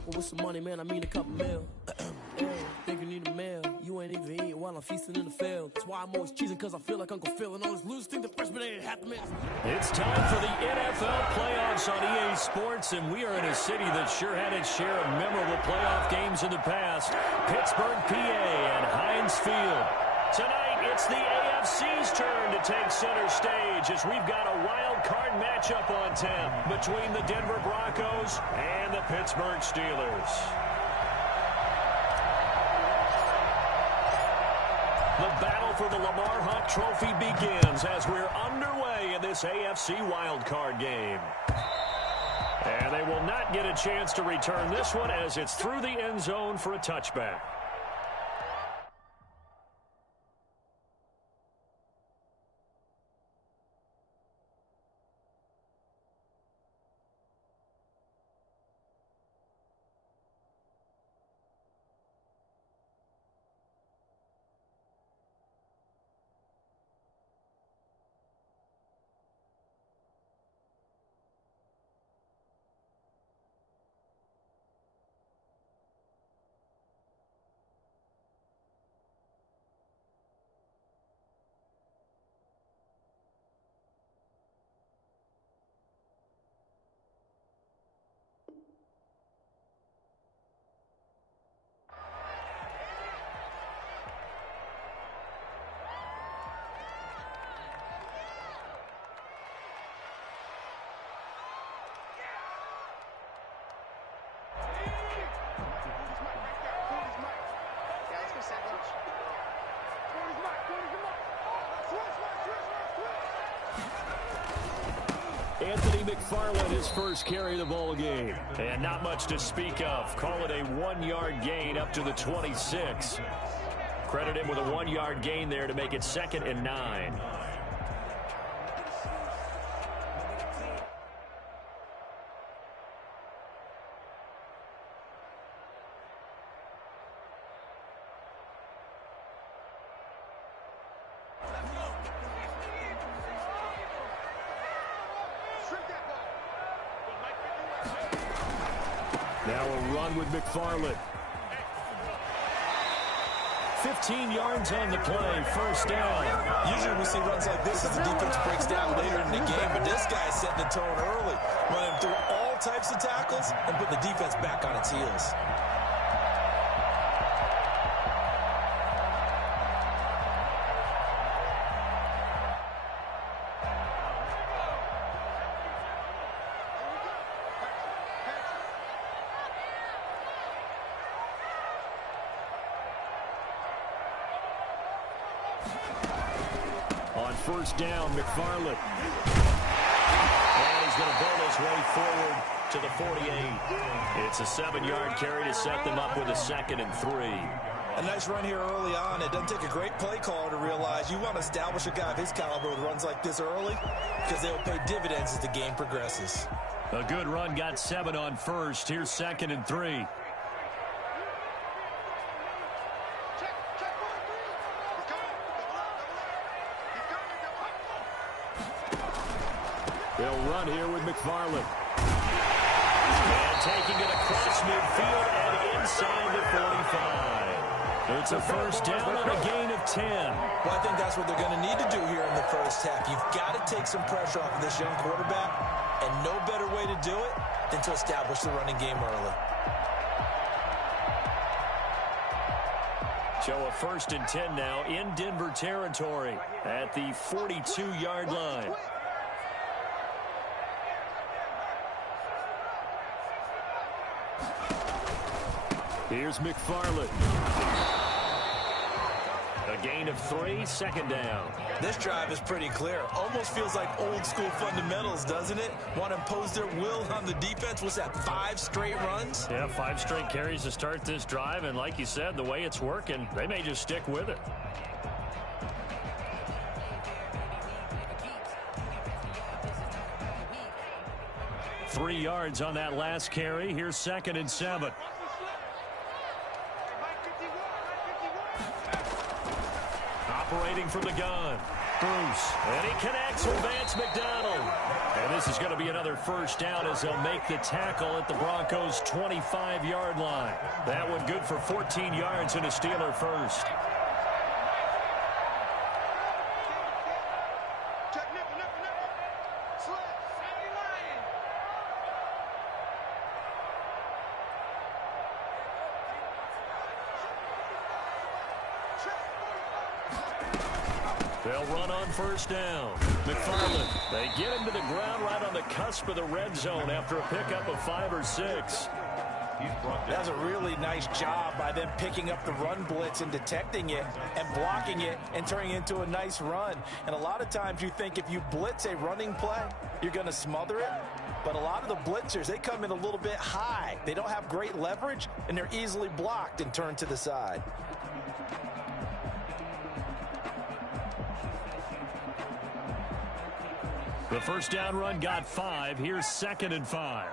walking with some money, man, I mean a couple mil. Hey, think you need a meal. You ain't even eating while I'm feasting in the field. That's why I'm always cheesing, cause I feel like Uncle Phil. And all this losers think the freshman ain't half the man. It's time for the NFL playoffs on EA Sports, and we are in a city that sure had its share of memorable playoff games in the past. Pittsburgh, PA, and Heinz Field. Tonight, it's the AFC's turn to take center stage as we've got a wild card matchup on tap between the Denver Broncos and the Pittsburgh Steelers. The battle for the Lamar Hunt Trophy begins as we're underway in this AFC wildcard game. And they will not get a chance to return this one as it's through the end zone for a touchback. Anthony McFarland, his first carry of the ball game. And not much to speak of. Call it a 1-yard gain up to the 26. Credit him with a 1-yard gain there to make it 2nd and 9. Now a run with McFarland. 15 yards on the play, first down. Usually we see runs like this as the defense breaks down later in the game, but this guy is setting the tone early, running through all types of tackles and putting the defense back on its heels. On first down, McFarland. And he's going to build his way forward to the 48. It's a 7-yard carry to set them up with a 2nd and 3. A nice run here early on. It doesn't take a great play caller to realize you want to establish a guy of his caliber with runs like this early because they'll pay dividends as the game progresses. A good run, got 7 on first. Here's 2nd and 3. They'll run here with McFarland. And taking it across midfield and inside the 45. It's a first down and a gain of 10. Well, I think that's what they're going to need to do here in the first half. You've got to take some pressure off of this young quarterback, and no better way to do it than to establish the running game early. So a 1st and 10 now in Denver territory at the 42-yard line. Here's McFarland. A gain of 3, 2nd down. This drive is pretty clear. Almost feels like old school fundamentals, doesn't it? Want to impose their will on the defense. What's that, 5 straight runs? Yeah, 5 straight carries to start this drive. And like you said, the way it's working, they may just stick with it. Three yards on that last carry. Here's 2nd and 7. Operating from the gun. Bruce. And he connects with Vance McDonald. And this is going to be another first down as they'll make the tackle at the Broncos' 25-yard line. That one good for 14 yards and a Steeler first. They'll run on first down. McFarland, they get him to the ground right on the cusp of the red zone after a pickup of 5 or 6. That's a really nice job by them picking up the run blitz and detecting it and blocking it and turning it into a nice run. And a lot of times you think if you blitz a running play, you're going to smother it. But a lot of the blitzers, they come in a little bit high. They don't have great leverage, and they're easily blocked and turned to the side. The first down run got 5. Here's 2nd and 5.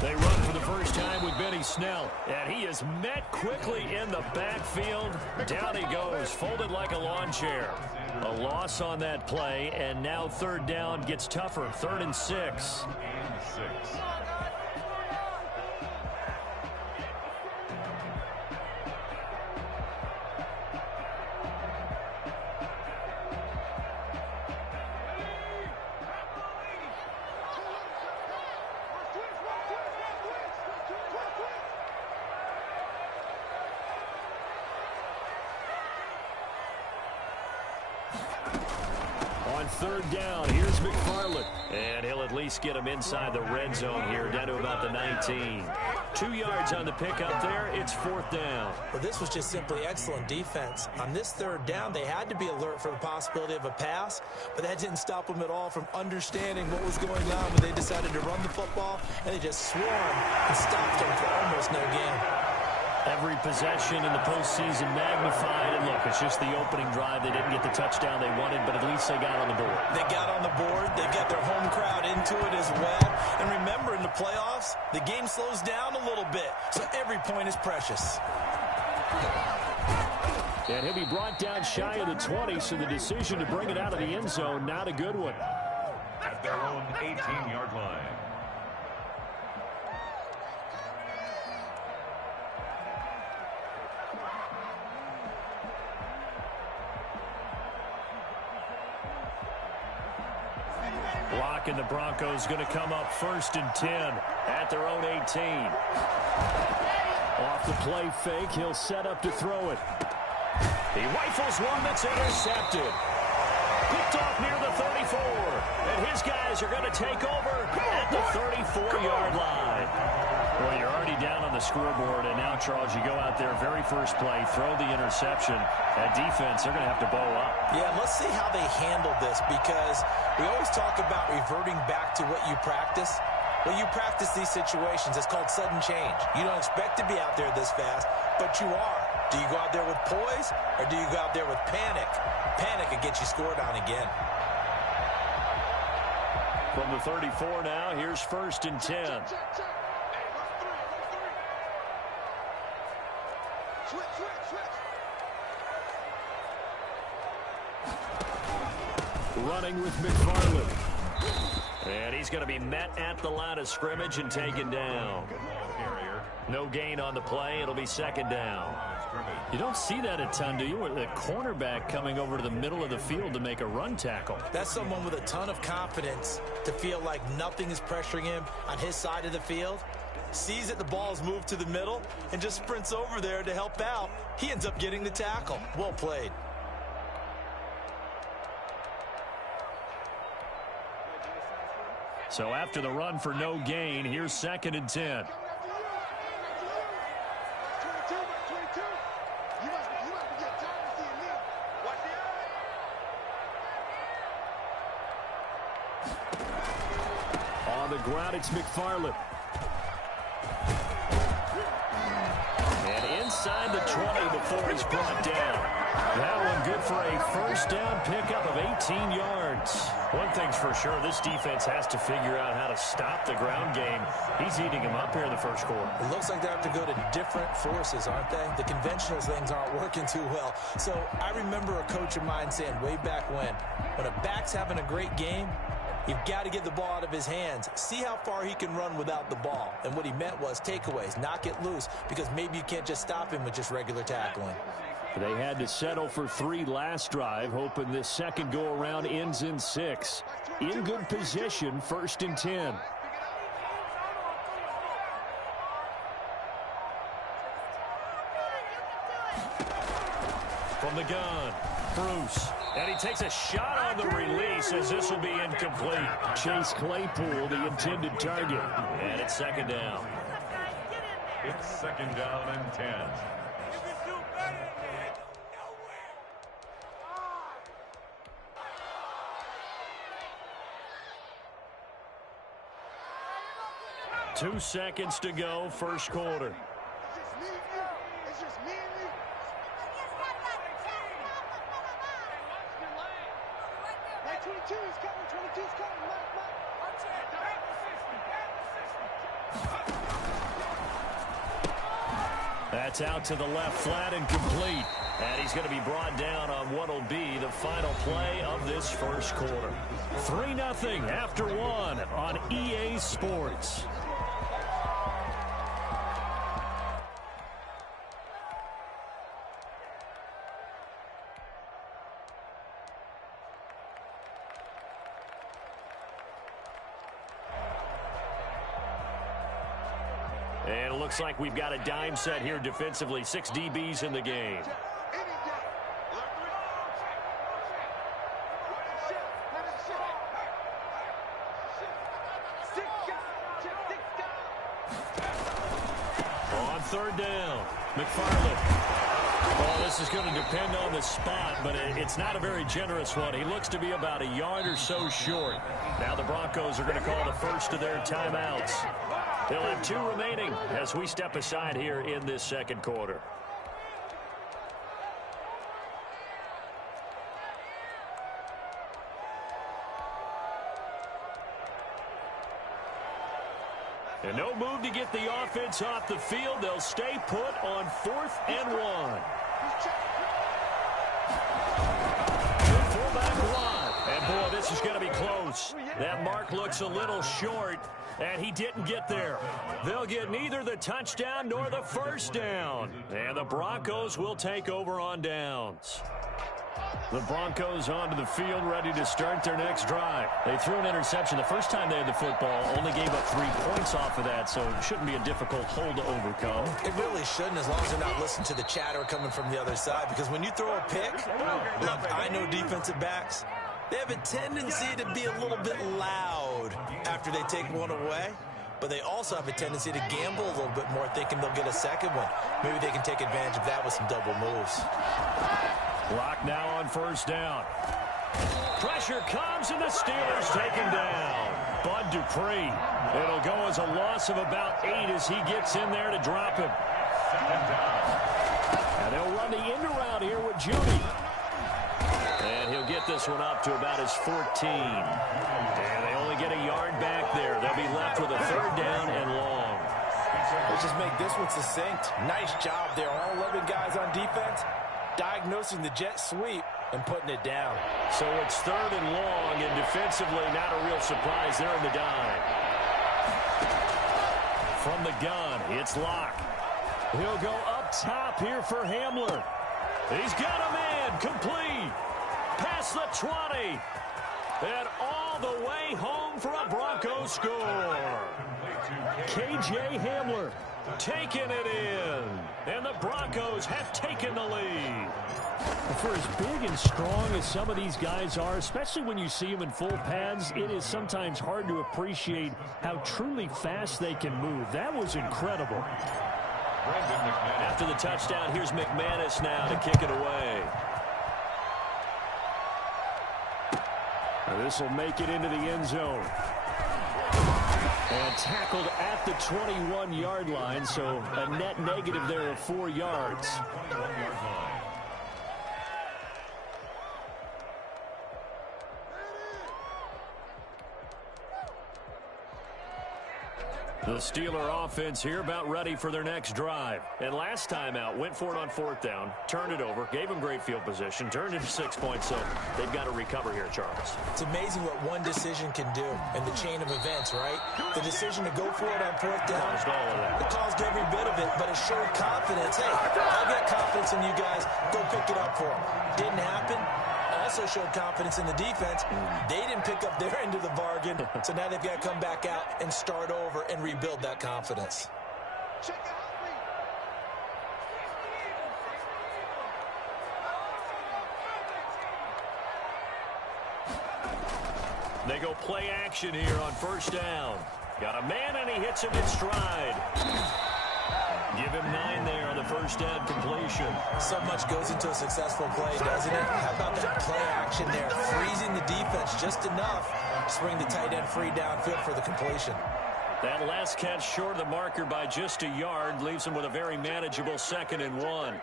They run for the first time with Benny Snell. And he is met quickly in the backfield. Down he goes, folded like a lawn chair. A loss on that play, and now 3rd down gets tougher. 3rd and 6. On 3rd down, here's McFarland. And he'll at least get him inside the red zone here, down to about the 19. 2 yards on the pickup there. It's 4th down. Well, this was just simply excellent defense. On this 3rd down, they had to be alert for the possibility of a pass, but that didn't stop them at all from understanding what was going on when they decided to run the football, and they just swarmed and stopped them for almost no gain. Every possession in the postseason magnified. And look, it's just the opening drive. They didn't get the touchdown they wanted, but at least they got on the board. They got on the board. They got their home crowd into it as well. And remember, in the playoffs, the game slows down a little bit, so every point is precious. And he'll be brought down shy of the 20, so the decision to bring it out of the end zone, not a good one. At their own 18-yard line. Block, and the Broncos going to come up 1st and 10 at their own 18. Off the play fake, he'll set up to throw it. He rifles one that's intercepted. Picked off near the 34. And his guys are going to take over at the 34-yard line. Well, you're already down on the scoreboard, and now, Charles, you go out there, very first play, throw the interception. That defense, they're going to have to bow up. Yeah, let's see how they handle this, because we always talk about reverting back to what you practice. Well, you practice these situations. It's called sudden change. You don't expect to be out there this fast, but you are. Do you go out there with poise, or do you go out there with panic? Panic will get you scored on again. From the 34 now, here's 1st and 10. Running with McFarland. And he's going to be met at the line of scrimmage and taken down. No gain on the play. It'll be 2nd down. You don't see that a ton, do you? The cornerback coming over to the middle of the field to make a run tackle. That's someone with a ton of confidence to feel like nothing is pressuring him on his side of the field. Sees that the ball's moved to the middle and just sprints over there to help out. He ends up getting the tackle. Well played. So after the run for no gain, here's 2nd and 10. On the ground, it's McFarland. And inside the 20 before he's brought down. That one good for a first down pickup of 18 yards. One thing's for sure, this defense has to figure out how to stop the ground game. He's eating them up here in the first quarter. It looks like they have to go to different forces, aren't they? The conventional things aren't working too well. So I remember a coach of mine saying way back when a back's having a great game, you've got to get the ball out of his hands. See how far he can run without the ball. And what he meant was takeaways, knock it loose, because maybe you can't just stop him with just regular tackling. They had to settle for 3 last drive, hoping this second go-around ends in 6. In good position, 1st and 10. From the gun, Bruce. And he takes a shot on the release as this will be incomplete. Chase Claypool, the intended target. And it's 2nd down. It's 2nd down and 10. 2 seconds to go, first quarter. That's out to the left, flat and complete. And he's going to be brought down on what will be the final play of this first quarter. 3-0 after 1 on EA Sports. And it looks like we've got a dime set here defensively. 6 DBs in the game. On 3rd down, McFarland. Well, this is going to depend on the spot, but it's not a very generous one. He looks to be about a yard or so short. Now the Broncos are going to call the first of their timeouts. They'll have 2 remaining as we step aside here in this second quarter. And no move to get the offense off the field. They'll stay put on 4th and 1. Fullback run. And boy, this is going to be close. That mark looks a little short. And he didn't get there. They'll get neither the touchdown nor the first down. And the Broncos will take over on downs. The Broncos onto the field, ready to start their next drive. They threw an interception the first time they had the football, only gave up 3 points off of that, so it shouldn't be a difficult hole to overcome. It really shouldn't, as long as they're not listening to the chatter coming from the other side, because when you throw a pick, look, I know defensive backs, they have a tendency to be a little bit loud after they take one away, but they also have a tendency to gamble a little bit more, thinking they'll get a second one. Maybe they can take advantage of that with some double moves. Clock now on 1st down. Pressure comes, and the Steelers take him down. Bud Dupree. It'll go as a loss of about 8 as he gets in there to drop him. And they'll run the end around here with Judy. And he'll get this one up to about his 14. And they only get a yard back there. They'll be left with a 3rd down and long. Let's just make this one succinct. Nice job there. All 11 guys on defense diagnosing the jet sweep and putting it down. So it's 3rd and long, and defensively not a real surprise there in the dime. From the gun, it's Locke. He'll go up top here for Hamler. He's got a man complete. Past the 20. And all the way home for a Broncos score. KJ Hamler taking it in. And the Broncos have taken the lead. For as big and strong as some of these guys are, especially when you see them in full pads, it is sometimes hard to appreciate how truly fast they can move. That was incredible. After the touchdown, here's McManus now to kick it away. This will make it into the end zone. And tackled at the 21-yard line, so a net negative there of 4 yards. 21-yard line. The Steeler offense here about ready for their next drive. And last time out, went for it on 4th down, turned it over, gave them great field position, turned it to 6 points, so they've got to recover here, Charles. It's amazing what one decision can do in the chain of events, right? The decision to go for it on 4th down, it caused every bit of it, but it showed confidence. Hey, I've got confidence in you guys. Go pick it up for them. Didn't happen. Also showed confidence in the defense. They didn't pick up their end of the bargain, so now they've got to come back out and start over and rebuild that confidence. They go play action here on 1st down. Got a man, and he hits him in stride. Give him 9 there on the 1st down completion. So much goes into a successful play, doesn't it? How about that play action there? Freezing the defense just enough to bring the tight end free downfield for the completion. That last catch short of the marker by just a yard leaves him with a very manageable 2nd and 1.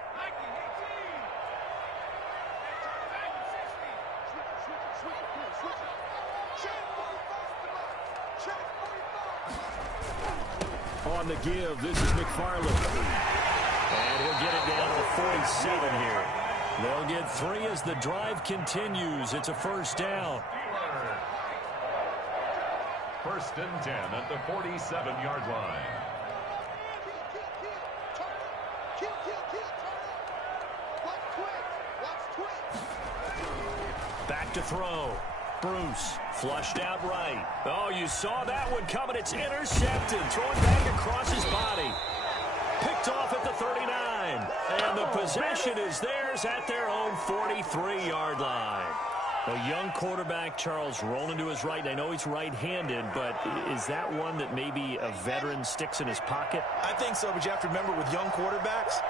On the give, this is McFarland. And he'll get it down to 47 here. They'll get 3 as the drive continues. It's a 1st down. 1st and 10 at the 47-yard line. Back to throw. Bruce flushed out right. Oh, you saw that one coming. It's intercepted. Thrown back across his body. Picked off at the 39. And the possession is theirs at their own 43-yard line. A young quarterback, Charles, rolling to his right. I know he's right-handed, but is that one that maybe a veteran sticks in his pocket? I think so, but you have to remember with young quarterbacks,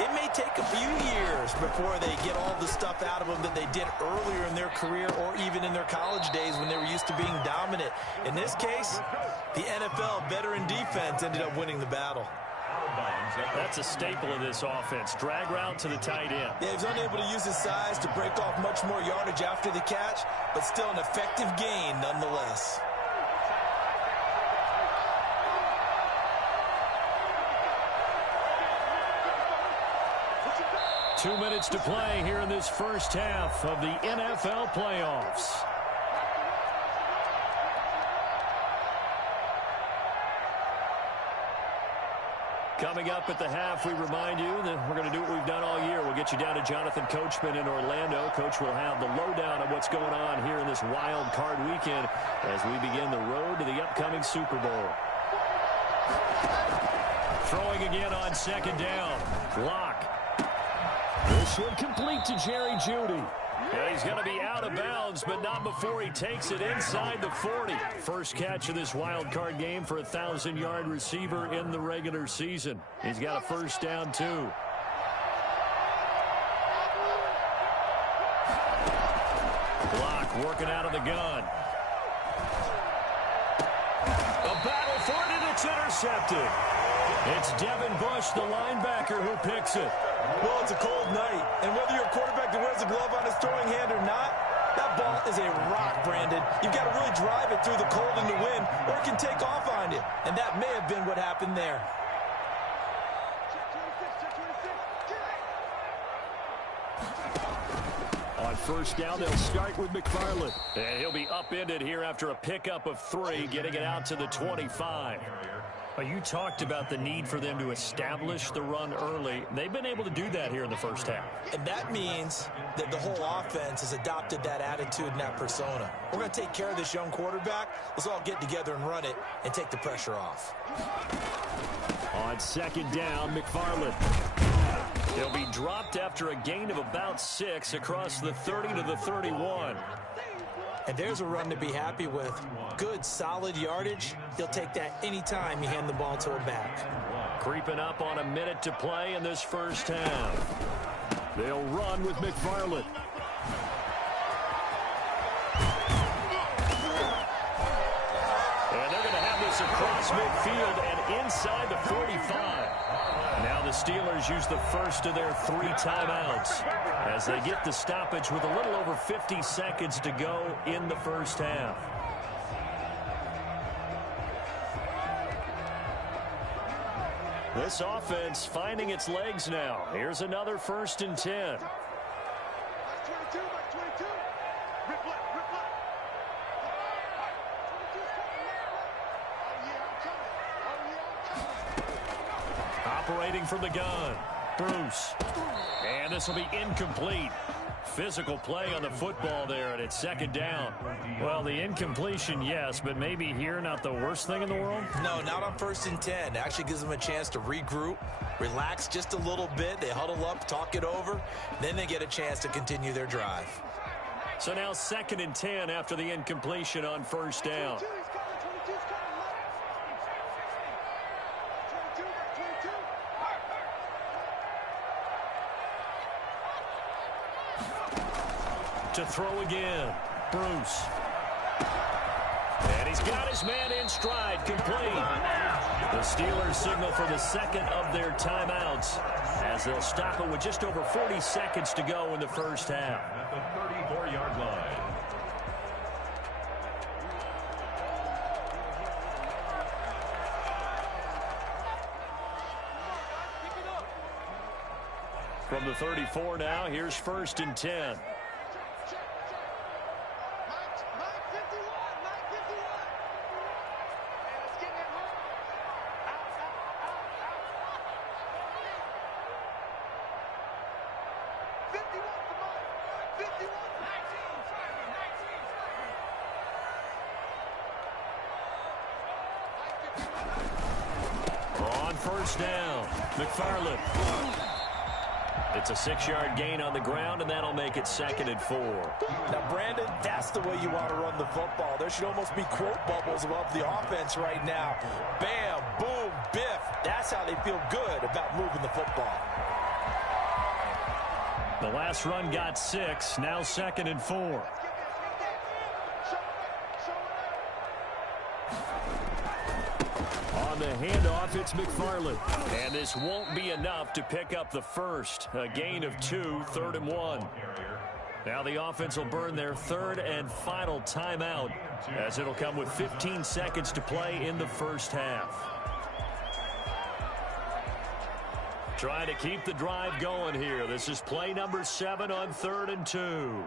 it may take a few years before they get all the stuff out of them that they did earlier in their career or even in their college days when they were used to being dominant. In this case, the NFL veteran defense ended up winning the battle. That's a staple of this offense. Drag route to the tight end. Yeah, he was unable to use his size to break off much more yardage after the catch, but still an effective gain nonetheless. Two minutes to play here in this first half of the NFL playoffs. Coming up at the half, we remind you that we're going to do what we've done all year. We'll get you down to Jonathan Coachman in Orlando. Coach will have the lowdown on what's going on here in this wild card weekend as we begin the road to the upcoming Super Bowl. Throwing again on 2nd down. Lock. This one complete to Jerry Jeudy. Yeah, he's going to be out of bounds, but not before he takes it inside the 40. First catch of this wild card game for a 1,000-yard receiver in the regular season. He's got a 1st down, too. Block working out of the gun. A battle for it, and it's intercepted. It's Devin Bush, the linebacker, who picks it. Well, it's a cold night, and whether you're a quarterback that wears a glove on his throwing hand or not, that ball is a rock, Brandon. You've got to really drive it through the cold and the wind, or it can take off on you, and that may have been what happened there. On 1st down, they'll start with McFarland. And he'll be upended here after a pickup of 3, getting it out to the 25. You talked about the need for them to establish the run early. They've been able to do that here in the first half. And that means that the whole offense has adopted that attitude and that persona. We're going to take care of this young quarterback. Let's all get together and run it and take the pressure off. On 2nd down, McFarland. He'll be dropped after a gain of about 6 across the 30 to the 31. And there's a run to be happy with. Good, solid yardage. He'll take that anytime you hand the ball to a back. Creeping up on a minute to play in this first half. They'll run with McFarland. And they're going to have pass across midfield and inside the 45. Now the Steelers use the first of their 3 timeouts as they get the stoppage with a little over 50 seconds to go in the first half. This offense finding its legs now. Here's another 1st and 10. Operating from the gun, Bruce. And this will be incomplete. Physical play on the football there, and it's 2nd down. Well, the incompletion, yes, but maybe here not the worst thing in the world? No, not on 1st and 10. Actually gives them a chance to regroup, relax just a little bit. They huddle up, talk it over. Then they get a chance to continue their drive. So now 2nd and 10 after the incompletion on 1st down. To throw again, Bruce. And he's got his man in stride, complete. The Steelers signal for the 2nd of their timeouts as they'll stop it with just over 40 seconds to go in the first half. At the 34-yard line. From the 34 now, here's 1st and 10. On 1st down, McFarland. It's a 6-yard gain on the ground, and that'll make it 2nd and 4. Now, Brandon, that's the way you want to run the football. There should almost be quote bubbles above the offense right now. Bam, boom, biff. That's how they feel good about moving the football. The last run got 6, now 2nd and 4. On the handoff, it's McFarland. And this won't be enough to pick up the first. A gain of 2, 3rd and 1. Now the offense will burn their 3rd and final timeout as it'll come with 15 seconds to play in the first half. Trying to keep the drive going here. This is play number 7 on 3rd and 2.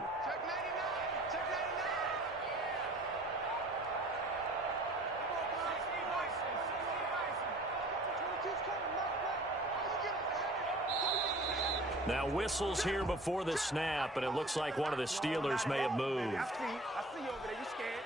Now whistles here before the snap, and it looks like one of the Steelers may have moved. I see you over there. You scared?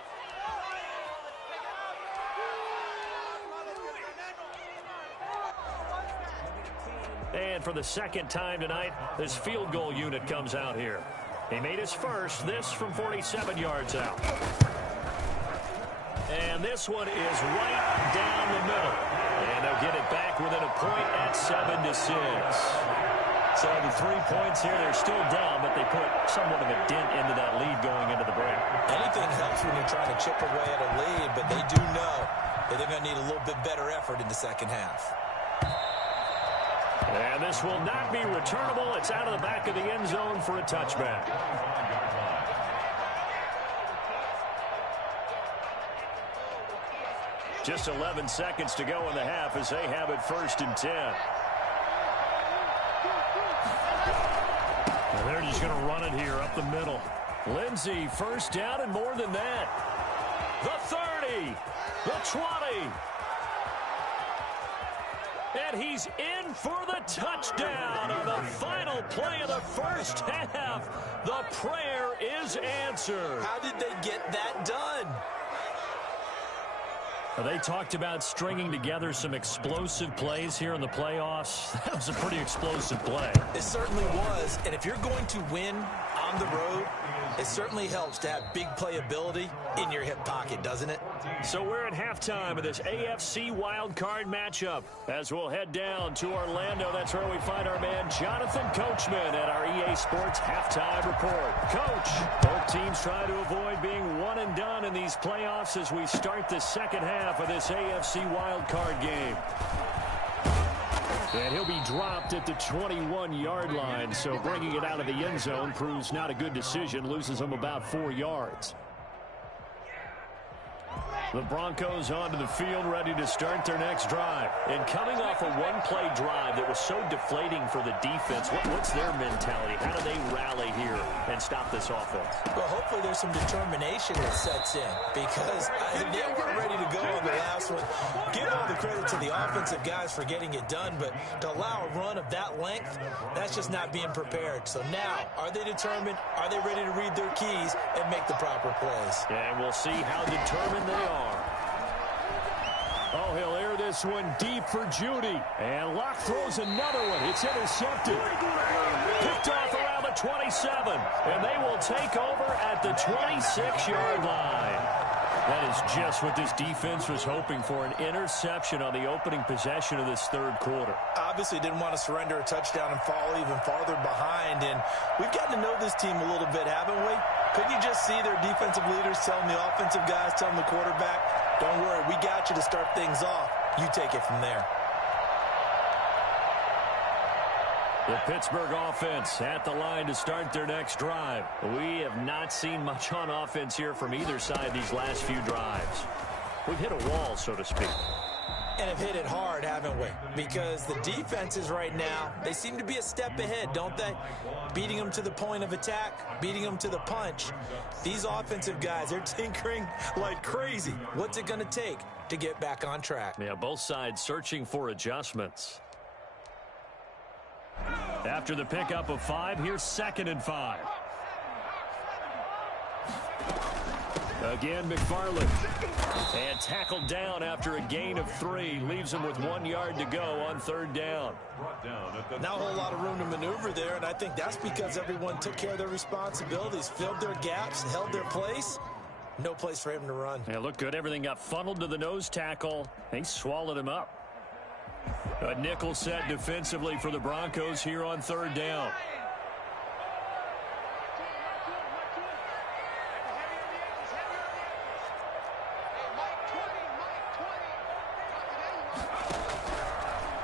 And for the 2nd time tonight, this field goal unit comes out here. He made his first, this from 47 yards out. And this one is right down the middle. And they'll get it back within a point at 7-6. So the 3 points here, they're still down, but they put somewhat of a dent into that lead going into the break. Anything helps when you're trying to chip away at a lead, but they do know that they're going to need a little bit better effort in the second half. And this will not be returnable. It's out of the back of the end zone for a touchback. Just 11 seconds to go in the half as they have it 1st and 10. And they're just going to run it here up the middle. Lindsey, 1st down and more than that. The 30, the 20. And he's in for the touchdown on the final play of the first half. The prayer is answered. How did they get that done? They talked about stringing together some explosive plays here in the playoffs. That was a pretty explosive play. It certainly was. And if you're going to win on the road, it certainly helps to have big playability in your hip pocket, doesn't it? So we're at halftime of this AFC wildcard matchup as we'll head down to Orlando. That's where we find our man Jonathan Coachman at our EA Sports halftime report. Coach, both teams trying to avoid being 1-0 one and done in these playoffs as we start the second half of this AFC wildcard game. And he'll be dropped at the 21-yard line, so bringing it out of the end zone proves not a good decision, loses him about 4 yards. The Broncos onto the field, ready to start their next drive. And coming off a one-play drive that was so deflating for the defense, what's their mentality? How do they rally here and stop this offense? Well, hopefully there's some determination that sets in because they weren't ready to go on the last one. Give all the credit to the offensive guys for getting it done, but to allow a run of that length, that's just not being prepared. So now, are they determined? Are they ready to read their keys and make the proper plays? And we'll see how determined they are. Oh, he'll air this one deep for Judy. And Locke throws another one. It's intercepted. Picked off around the 27. And they will take over at the 26-yard line. That is just what this defense was hoping for, an interception on the opening possession of this third quarter. Obviously didn't want to surrender a touchdown and fall even farther behind. And we've gotten to know this team a little bit, haven't we? Couldn't you just see their defensive leaders telling the offensive guys, telling the quarterback, don't worry, we got you to start things off. You take it from there. The Pittsburgh offense at the line to start their next drive. We have not seen much on offense here from either side these last few drives. We've hit a wall, so to speak. And have hit it hard, haven't we? Because the defenses right now, they seem to be a step ahead, don't they? Beating them to the point of attack, beating them to the punch. These offensive guys, they're tinkering like crazy. What's it going to take to get back on track? Yeah, both sides searching for adjustments. After the pickup of 5, here's 2nd and 5. Again, McFarland. And tackled down after a gain of 3. Leaves him with 1 yard to go on 3rd down. Not a whole lot of room to maneuver there, and I think that's because everyone took care of their responsibilities, filled their gaps, held their place. No place for him to run. Yeah, looked good. Everything got funneled to the nose tackle. They swallowed him up. A nickel set defensively for the Broncos here on 3rd down.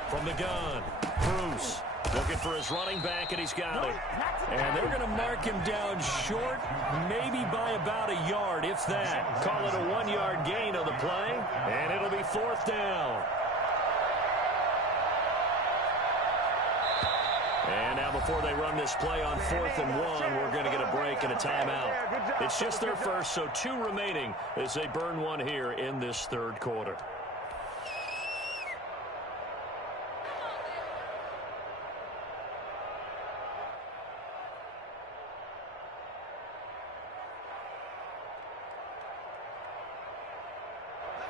From the gun, Bruce looking for his running back, and he's got it. And they're going to mark him down short, maybe by about a yard, if that. Call it a 1-yard gain on the play, and it'll be 4th down. And now before they run this play on 4th and 1, we're going to get a break and a timeout. It's just their first, so 2 remaining as they burn 1 here in this 3rd quarter.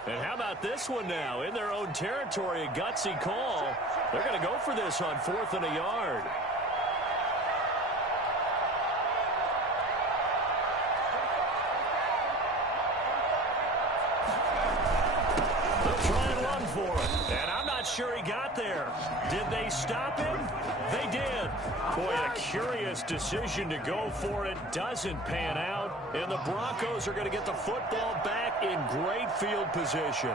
And how about this one now? In their own territory, a gutsy call. They're going to go for this on 4th and a yard. They'll try and run for it. And I'm not sure he got there. Did they stop him? They did. Boy, a curious decision to go for it. Doesn't pan out. And the Broncos are going to get the football back in great field position.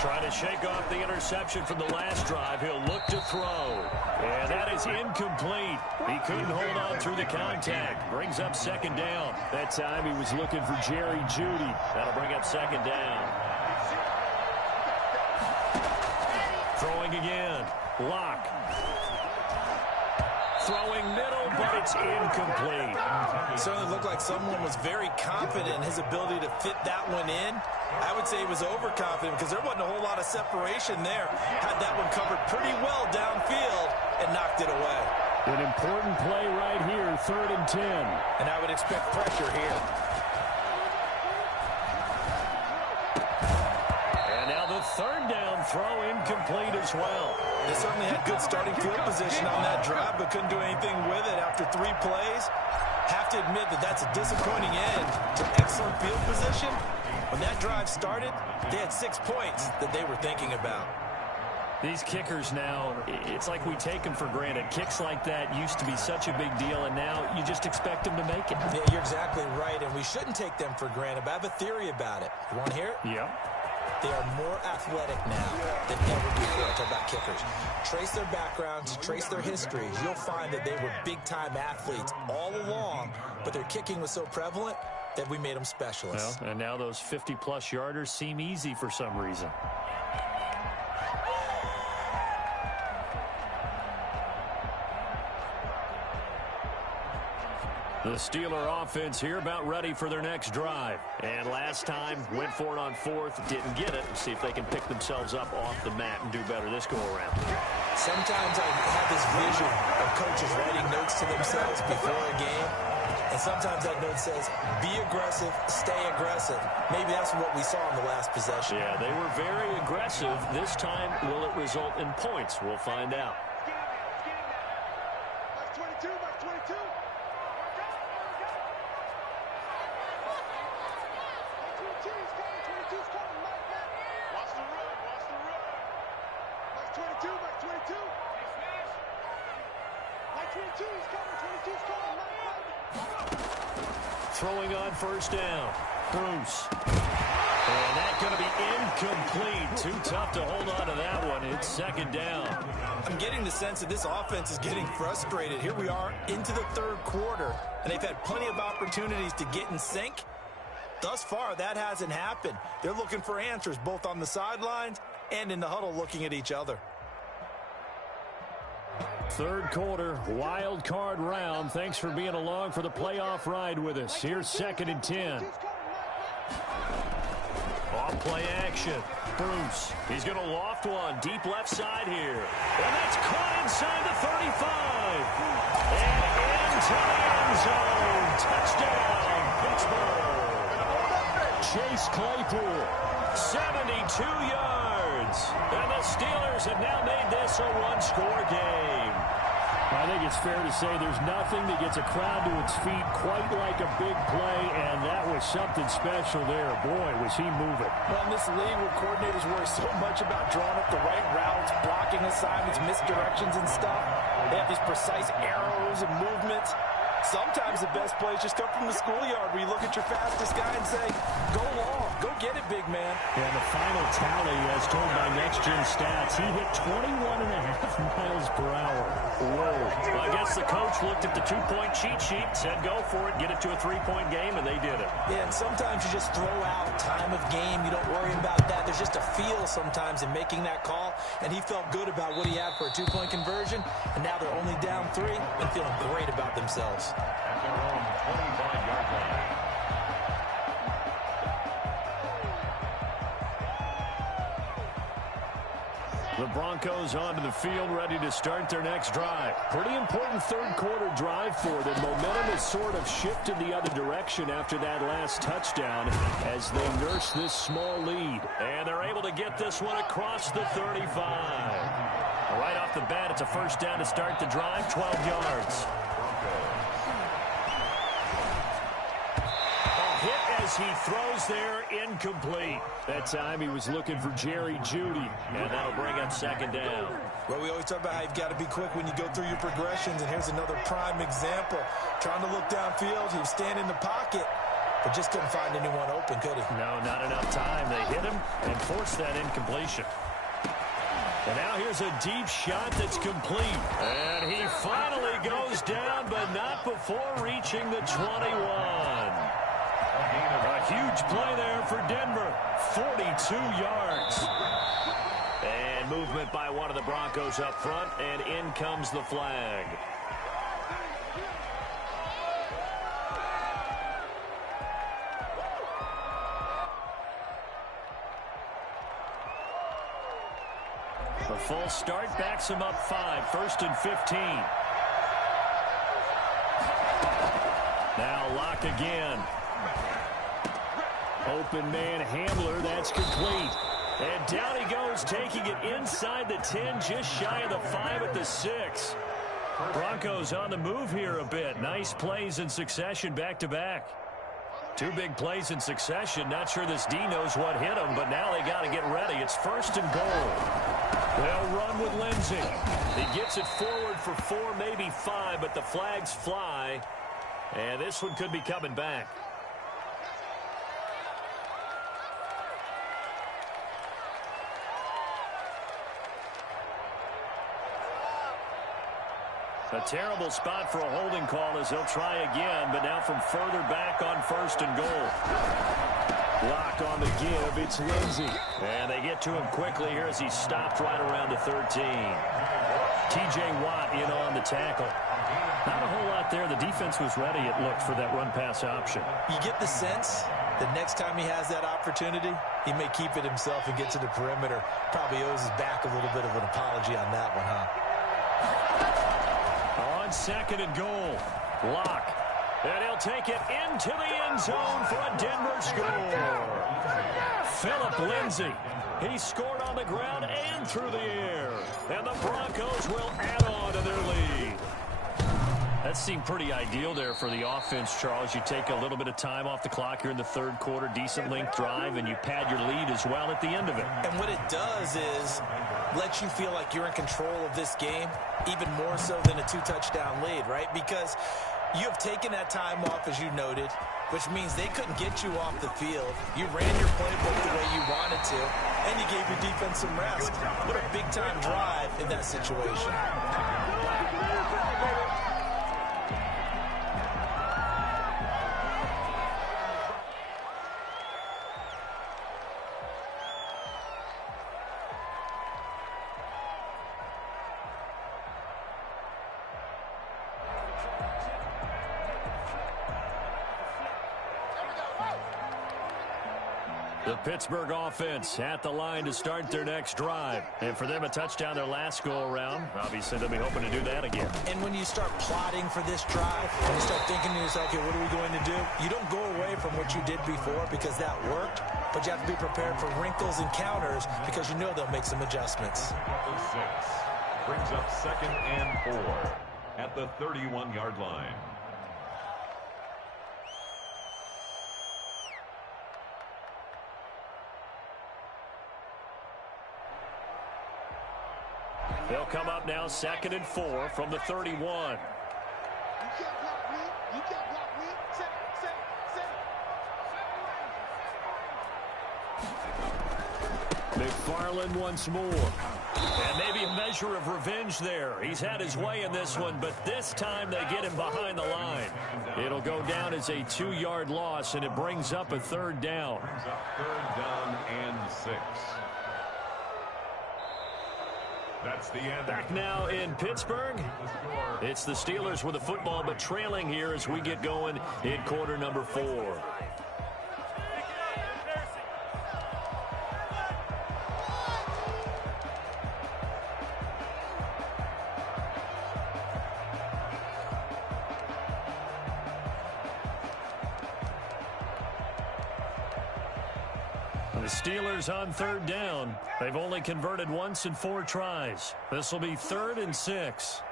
Trying to shake off the interception from the last drive. He'll look to throw. And that is incomplete. He couldn't hold on through the contact. Brings up 2nd down. That time he was looking for Jerry Jeudy. That'll bring up 2nd down. Throwing again. Locke. Throwing middle, but it's incomplete. It certainly looked like someone was very confident in his ability to fit that one in. I would say he was overconfident because there wasn't a whole lot of separation there. Had that one covered pretty well downfield and knocked it away. An important play right here, 3rd and 10. And I would expect pressure here. And now the 3rd down throw incomplete as well. They certainly had good starting field position on that drive, but couldn't do anything with it after 3 plays. Have to admit that that's a disappointing end to excellent field position. When that drive started, they had 6 points that they were thinking about. These kickers now, it's like we take them for granted. Kicks like that used to be such a big deal, and now you just expect them to make it. Yeah, you're exactly right, and we shouldn't take them for granted, but I have a theory about it. You want to hear it? Yeah. They are more athletic now than ever before. I talk about kickers. Trace their backgrounds, trace their histories. You'll find that they were big-time athletes all along, but their kicking was so prevalent that we made them specialists. Well, and now those 50-plus yarders seem easy for some reason. The Steeler offense here about ready for their next drive. And last time, went for it on fourth, didn't get it. See if they can pick themselves up off the mat and do better this go-around. Sometimes I have this vision of coaches writing notes to themselves before a game. And sometimes that note says, be aggressive, stay aggressive. Maybe that's what we saw in the last possession. Yeah, they were very aggressive. This time, will it result in points? We'll find out. Throwing on first down. Bruce. And that's going to be incomplete. Too tough to hold on to that one. It's second down. I'm getting the sense that this offense is getting frustrated. Here we are into the third quarter, and they've had plenty of opportunities to get in sync. Thus far, that hasn't happened. They're looking for answers both on the sidelines and in the huddle looking at each other. Third quarter, wild card round. Thanks for being along for the playoff ride with us. Here's 2nd and 10. Off play action. Bruce. He's going to loft one. Deep left side here. And that's caught inside the 35. And into the end zone. Touchdown, Pittsburgh. Chase Claypool. 72 yards. And the Steelers have now made this a one-score game. I think it's fair to say there's nothing that gets a crowd to its feet quite like a big play, and that was something special there. Boy, was he moving. Well, in this league where coordinators worry so much about drawing up the right routes, blocking assignments, misdirections and stuff, they have these precise arrows and movements. Sometimes the best plays just come from the schoolyard where you look at your fastest guy and say, go long, go get it, big man. And the final tally, as told by Next Gen Stats, he hit 21.5 miles per hour. Whoa. Well, I guess the coach looked at the two-point cheat sheet, said go for it, get it to a three-point game, and they did it. Yeah, and sometimes you just throw out time of game. You don't worry about that. There's just a feel sometimes in making that call, and he felt good about what he had for a two-point conversion, and now they're only down 3 and feeling great about themselves. At their own 25-yard line. The Broncos onto the field, ready to start their next drive. Pretty important third quarter drive for them. Momentum has sort of shifted the other direction after that last touchdown as they nurse this small lead. And they're able to get this one across the 35. Right off the bat, it's a first down to start the drive, 12 yards. Hit as he throws there, incomplete. That time he was looking for Jerry Jeudy, and that'll bring up second down. Well, we always talk about how you've got to be quick when you go through your progressions, and here's another prime example. Trying to look downfield, he was standing in the pocket, but just couldn't find anyone open, could he? No, not enough time. They hit him and forced that incompletion. And now here's a deep shot that's complete. And he finally goes down, but not before reaching the 21. A huge play there for Denver. 42 yards. And movement by one of the Broncos up front, and in comes the flag. The full start backs him up 5, 1st and 15. Now Locke again. Open man Hamler, that's complete. And down he goes, taking it inside the 10, just shy of the 5 at the 6. Broncos on the move here a bit. Nice plays in succession back-to-back. 2 big plays in succession. Not sure this D knows what hit him, but now they got to get ready. It's 1st and goal. They'll run with Lindsey. He gets it forward for 4, maybe 5, but the flags fly. And this one could be coming back. A terrible spot for a holding call as he'll try again, but now from further back on 1st and goal. Blocked on the give, it's Lindsey. And they get to him quickly here as he's stopped right around the 13. T.J. Watt in on the tackle. Not a whole lot there. The defense was ready, it looked, for that run-pass option. You get the sense that next time he has that opportunity, he may keep it himself and get to the perimeter. Probably owes his back a little bit of an apology on that one, huh? On 2nd and goal. Block. And he'll take it into the end zone for a Denver score. Phillip Lindsay. He scored on the ground and through the air. And the Broncos will add on to their lead. That seemed pretty ideal there for the offense, Charles. You take a little bit of time off the clock here in the 3rd quarter, decent length drive, and you pad your lead as well at the end of it. And what it does is let you feel like you're in control of this game, even more so than a 2-touchdown lead, right? Because you have taken that time off, as you noted, which means they couldn't get you off the field. You ran your playbook the way you wanted to, and you gave your defense some rest. What a big-time drive in that situation. The Pittsburgh offense at the line to start their next drive. And for them, a touchdown their last go-around. Obviously, they'll be hoping to do that again. And when you start plotting for this drive, and you start thinking to yourself, okay, what are we going to do? You don't go away from what you did before because that worked, but you have to be prepared for wrinkles and counters because you know they'll make some adjustments. 6 brings up 2nd and 4 at the 31-yard line. They'll come up now 2nd and 4 from the 31. McFarland once more. And maybe a measure of revenge there. He's had his way in this one, but this time they get him behind the line. It'll go down as a 2-yard loss, and it brings up a 3rd down. Brings up 3rd down and 6. That's the end. Back now in Pittsburgh. It's the Steelers with the football, but trailing here as we get going in quarter number 4. The Steelers on 3rd down. They've only converted once in 4 tries. This will be 3rd and 6.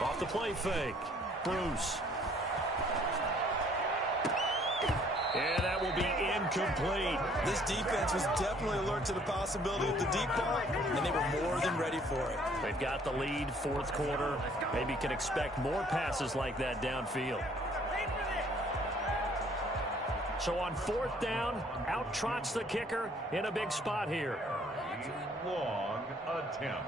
Off the play fake. Bruce. And that will be incomplete. This defense was definitely alert to the possibility of the deep ball, and they were more than ready for it. They've got the lead, 4th quarter. Maybe can expect more passes like that downfield. So on 4th down, out trots the kicker in a big spot here. Long attempt.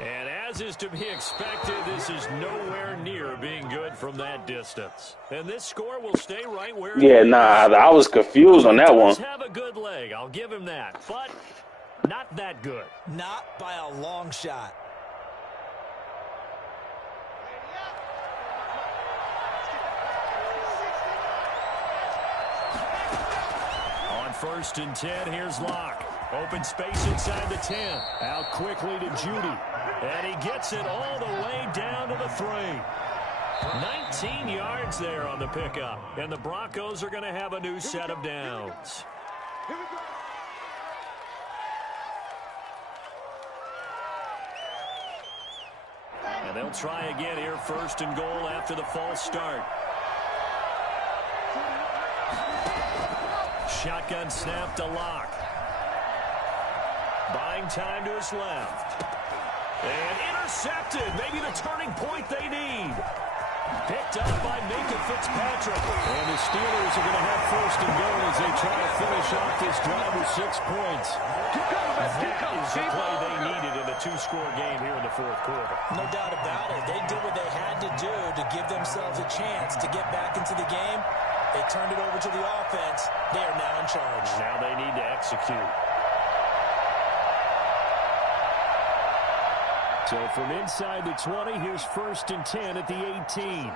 And as is to be expected, this is nowhere near being good from that distance. And this score will stay right where it is. I was confused on that one. Does have a good leg, I'll give him that, but not that good. Not by a long shot. On 1st and 10, here's Locke. Open space inside the 10. Out quickly to Judy. And he gets it all the way down to the 3. 19 yards there on the pickup. And the Broncos are going to have a new set of downs. And they'll try again here, first and goal after the false start. Shotgun snap to Locke. Buying time to his left. And intercepted. Maybe the turning point they need. Picked up by Minka Fitzpatrick. And the Steelers are going to have first and goal as they try to finish off this drive with 6 points. That is the play they needed in a 2-score game here in the fourth quarter. No doubt about it. They did what they had to do to give themselves a chance to get back into the game. They turned it over to the offense. They are now in charge. Now they need to execute. So from inside the 20, here's first and 10 at the 18.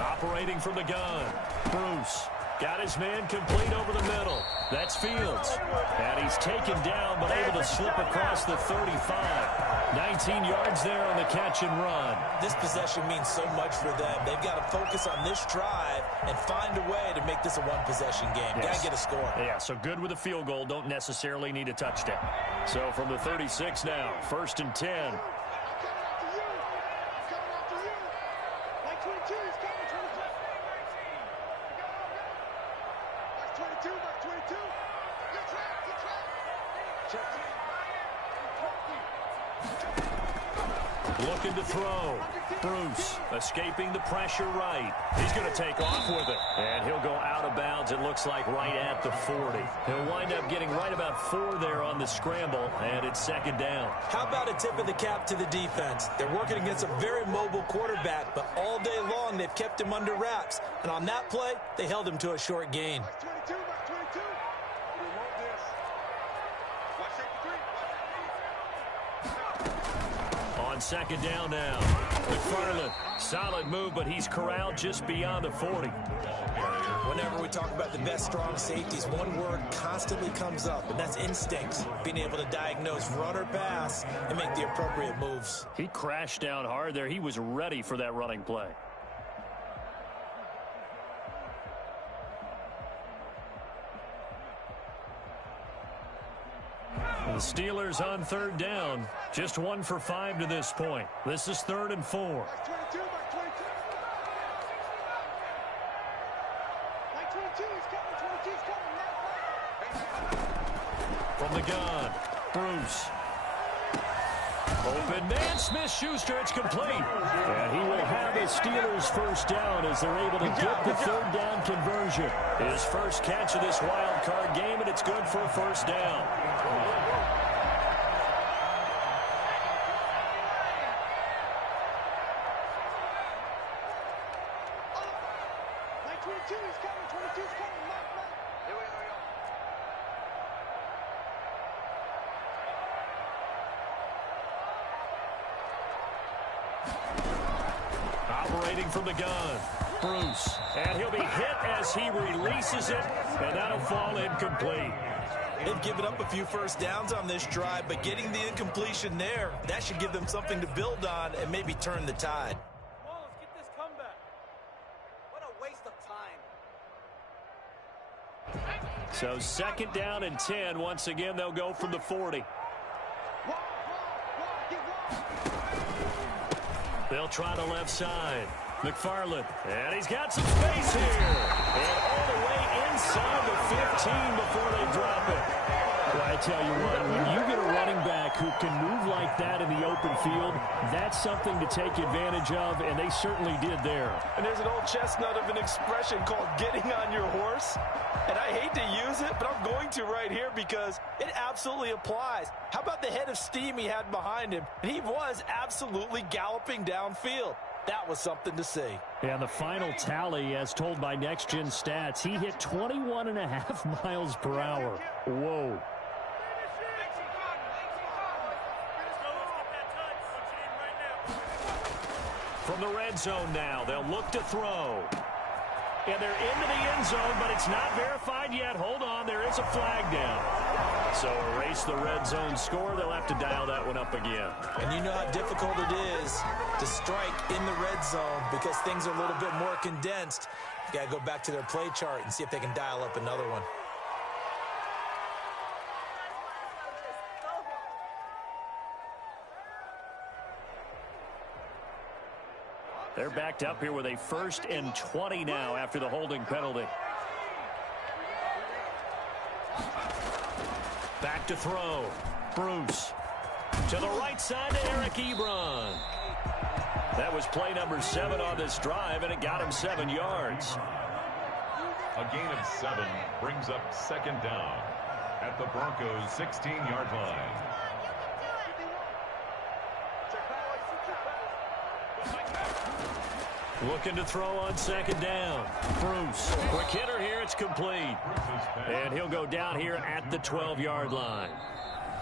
Operating from the gun. Bruce got his man complete over the middle. That's Fields. And he's taken down, but able to slip across the 35. 19 yards there on the catch and run. This possession means so much for them. They've got to focus on this drive and find a way to make this a one-possession game. Yes. Got to get a score. Yeah, so good with a field goal. Don't necessarily need a touchdown. So from the 36 now, first and 10. Looking to throw. Bruce escaping the pressure right. He's going to take off with it. And he'll go out of bounds, it looks like, right at the 40. He'll wind up getting right about 4 there on the scramble, and it's second down. How about a tip of the cap to the defense? They're working against a very mobile quarterback, but all day long they've kept him under wraps. And on that play, they held him to a short gain. On second down now. McFarland, solid move, but he's corralled just beyond the 40. Whenever we talk about the best strong safeties, one word constantly comes up, and that's instincts. Being able to diagnose run or pass and make the appropriate moves. He crashed down hard there. He was ready for that running play. The Steelers on third down. Just 1 for 5 to this point. This is 3rd and 4. From the gun, Bruce. Open man, Smith-Schuster, it's complete. And he will have his Steelers first down as they're able to get the third down conversion. His first catch of this wild card game, and it's good for a first down. Operating from the gun, Bruce. And he'll be hit as he releases it, and that'll fall incomplete. They've given up a few first downs on this drive, but getting the incompletion there, that should give them something to build on and maybe turn the tide. Come on, let's get this comeback. What a waste of time. So second down and 10. Once again, they'll go from the 40. They'll try the left side. McFarland. And he's got some space here. And all the way inside the 15 before they drop it. Well, I tell you what, when you get a running back who can move like that in the open field, that's something to take advantage of, and they certainly did there. And there's an old chestnut of an expression called getting on your horse. And I hate to use it, but I'm going to right here because it absolutely applies. How about the head of steam he had behind him? And he was absolutely galloping downfield. That was something to see. And the final tally, as told by Next Gen Stats, he hit 21.5 miles per hour. Whoa. From the red zone now, they'll look to throw. And they're into the end zone, but it's not verified yet. Hold on, there is a flag down. So erase the red zone score. They'll have to dial that one up again. And you know how difficult it is to strike in the red zone because things are a little bit more condensed. You got to go back to their play chart and see if they can dial up another one. They're backed up here with a 1st and 20 now after the holding penalty. Back to throw. Bruce. To the right side to Eric Ebron. That was play number 7 on this drive, and it got him 7 yards. A gain of 7 brings up 2nd down at the Broncos' 16-yard line. Looking to throw on 2nd down. Bruce. Quick hitter here. It's complete. And he'll go down here at the 12-yard line.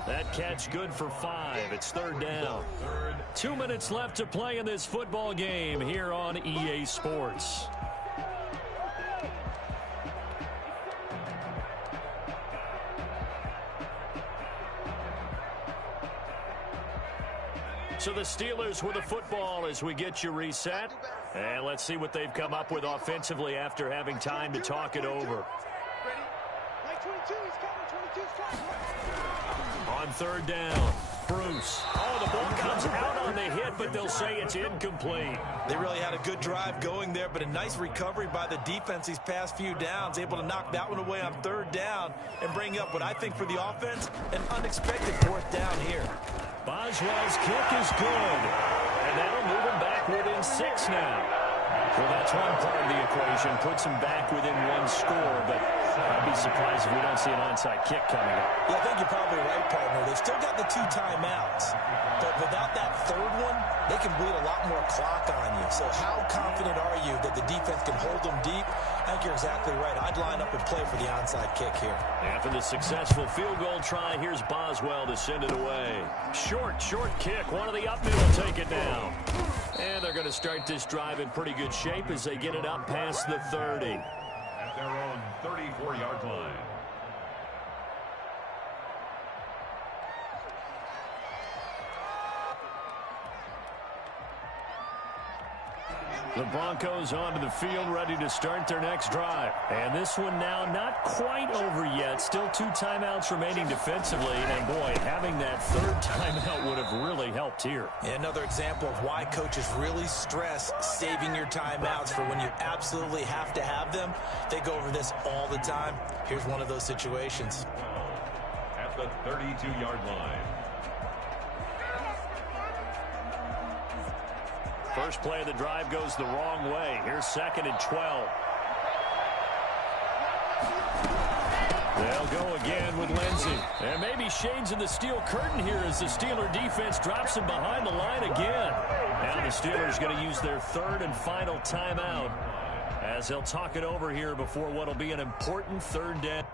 That catch good for 5. It's 3rd down. 2 minutes left to play in this football game here on EA Sports. So the Steelers with the football as we get you reset. And let's see what they've come up with offensively after having time to talk it over. On 3rd down, Bruce. Oh, the ball comes out on the hit, but they'll say it's incomplete. They really had a good drive going there, but a nice recovery by the defense these past few downs, able to knock that one away on 3rd down and bring up what I think for the offense, an unexpected 4th down here. Boswell's kick is good, and that'll move him back within 6 now. Well, that's one part of the equation, puts him back within 1 score, but I'd be surprised if we don't see an onside kick coming up. Yeah, I think you're probably right, partner. They've still got the 2 timeouts, but without that 3rd one, they can bleed a lot more clock on you. So how confident are you that the defense can hold them deep? I think you're exactly right. I'd line up and play for the onside kick here. After the successful field goal try, here's Boswell to send it away. Short kick. One of the up middle will take it down. And they're going to start this drive in pretty good shape as they get it up past the 30. At their own 34-yard line. The Broncos onto the field, ready to start their next drive. And this one now not quite over yet. Still 2 timeouts remaining defensively. And, boy, having that 3rd timeout would have really helped here. Yeah, another example of why coaches really stress saving your timeouts for when you absolutely have to have them. They go over this all the time. Here's one of those situations. At the 32-yard line. First play of the drive goes the wrong way. Here's 2nd and 12. They'll go again with Lindsey. And maybe shades in the steel curtain here as the Steeler defense drops him behind the line again. Now the Steelers going to use their 3rd and final timeout as they'll talk it over here before what will be an important 3rd down.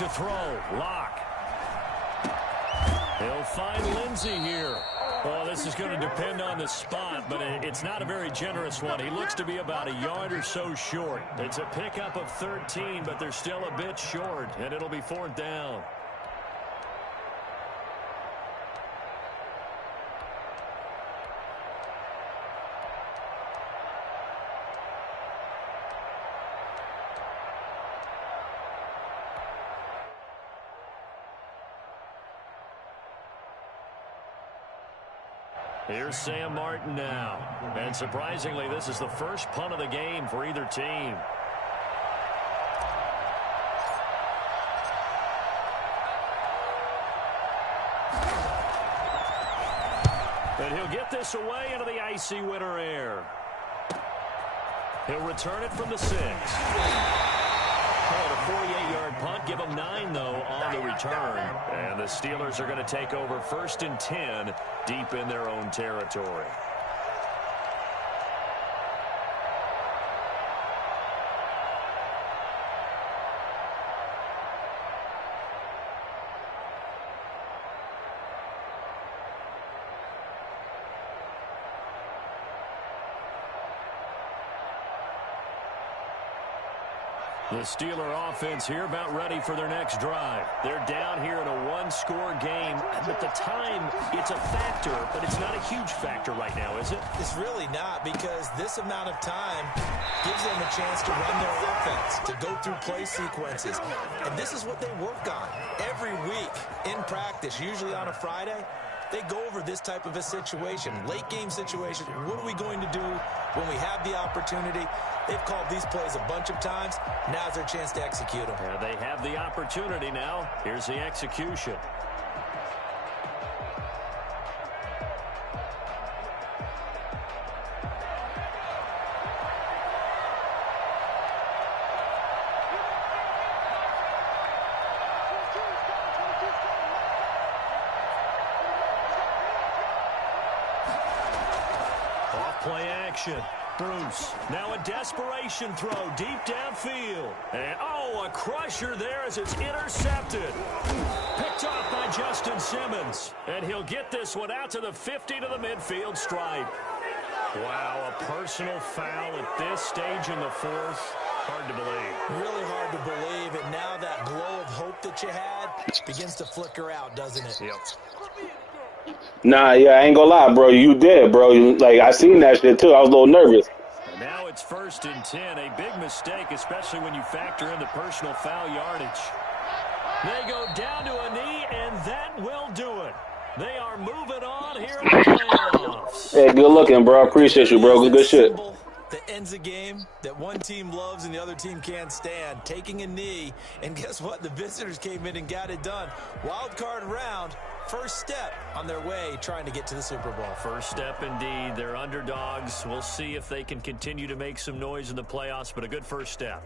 to throw. Lock. He'll find Lindsey here. Well, this is going to depend on the spot, but it's not a very generous one. He looks to be about a yard or so short. It's a pickup of 13, but they're still a bit short, and it'll be 4th down. Here's Sam Martin now. And surprisingly, this is the first punt of the game for either team. And he'll get this away into the icy winter air. He'll return it from the 6. Call it a 48-yard punt. Give them 9, though, on the return. And the Steelers are going to take over 1st and 10 deep in their own territory. The Steeler offense here about ready for their next drive. They're down here in a one-score game. But the time, it's a factor, but it's not a huge factor right now, is it? It's really not, because this amount of time gives them a chance to run their offense, to go through play sequences. And this is what they work on every week in practice, usually on a Friday. They go over this type of a situation, late game situation. What are we going to do when we have the opportunity? They've called these plays a bunch of times. Now's their chance to execute them. Yeah, they have the opportunity now. Here's the execution. Off-play action. Bruce, now a desperation throw deep downfield. And, oh, a crusher there as it's intercepted. Picked off by Justin Simmons. And he'll get this one out to the 50 to the midfield stripe. Wow, a personal foul at this stage in the 4th. Hard to believe. Really hard to believe. And now that glow of hope that you had begins to flicker out, doesn't it? Yep. Nah, yeah, I ain't gonna lie, bro. You did, bro. I seen that shit, too. I was a little nervous. And now it's 1st and 10. A big mistake, especially when you factor in the personal foul yardage. They go down to a knee, and that will do it. They are moving on here in the playoffs. Hey, good looking, bro. I appreciate you, bro. Good shit. That ends a game that one team loves and the other team can't stand. Taking a knee, and guess what? The visitors came in and got it done. Wild card round. First step on their way trying to get to the Super Bowl. First step indeed. They're underdogs. We'll see if they can continue to make some noise in the playoffs, but a good first step.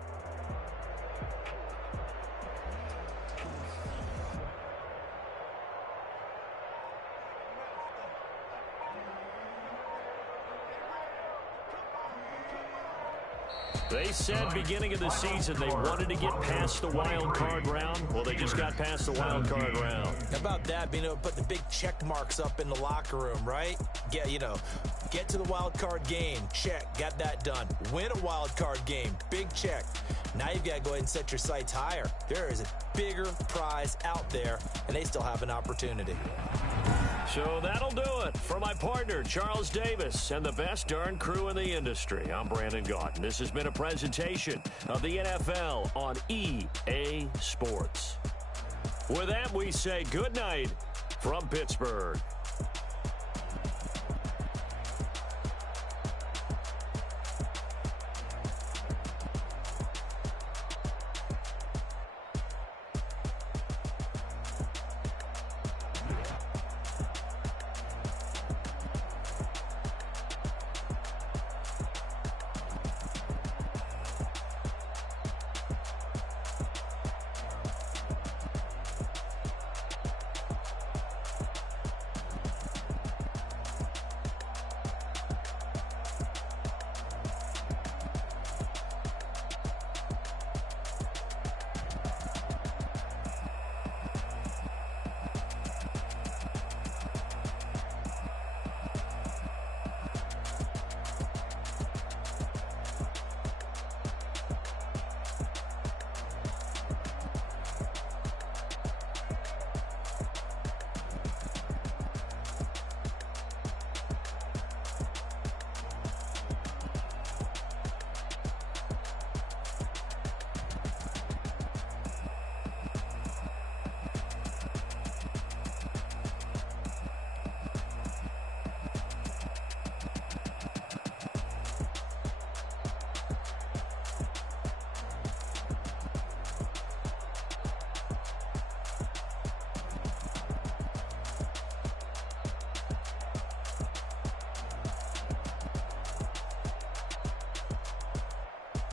They said beginning of the season they wanted to get past the wild card round. Well, they just got past the wild card round. How about that, being able to put the big check marks up in the locker room, right? Get to the wild card game. Check. Got that done. Win a wild card game. Big check. Now you've got to go ahead and set your sights higher. There is a bigger prize out there, and they still have an opportunity. So that'll do it. For my partner, Charles Davis, and the best darn crew in the industry, I'm Brandon Gaudin. This has been a presentation of the NFL on EA Sports. With that, we say good night from Pittsburgh.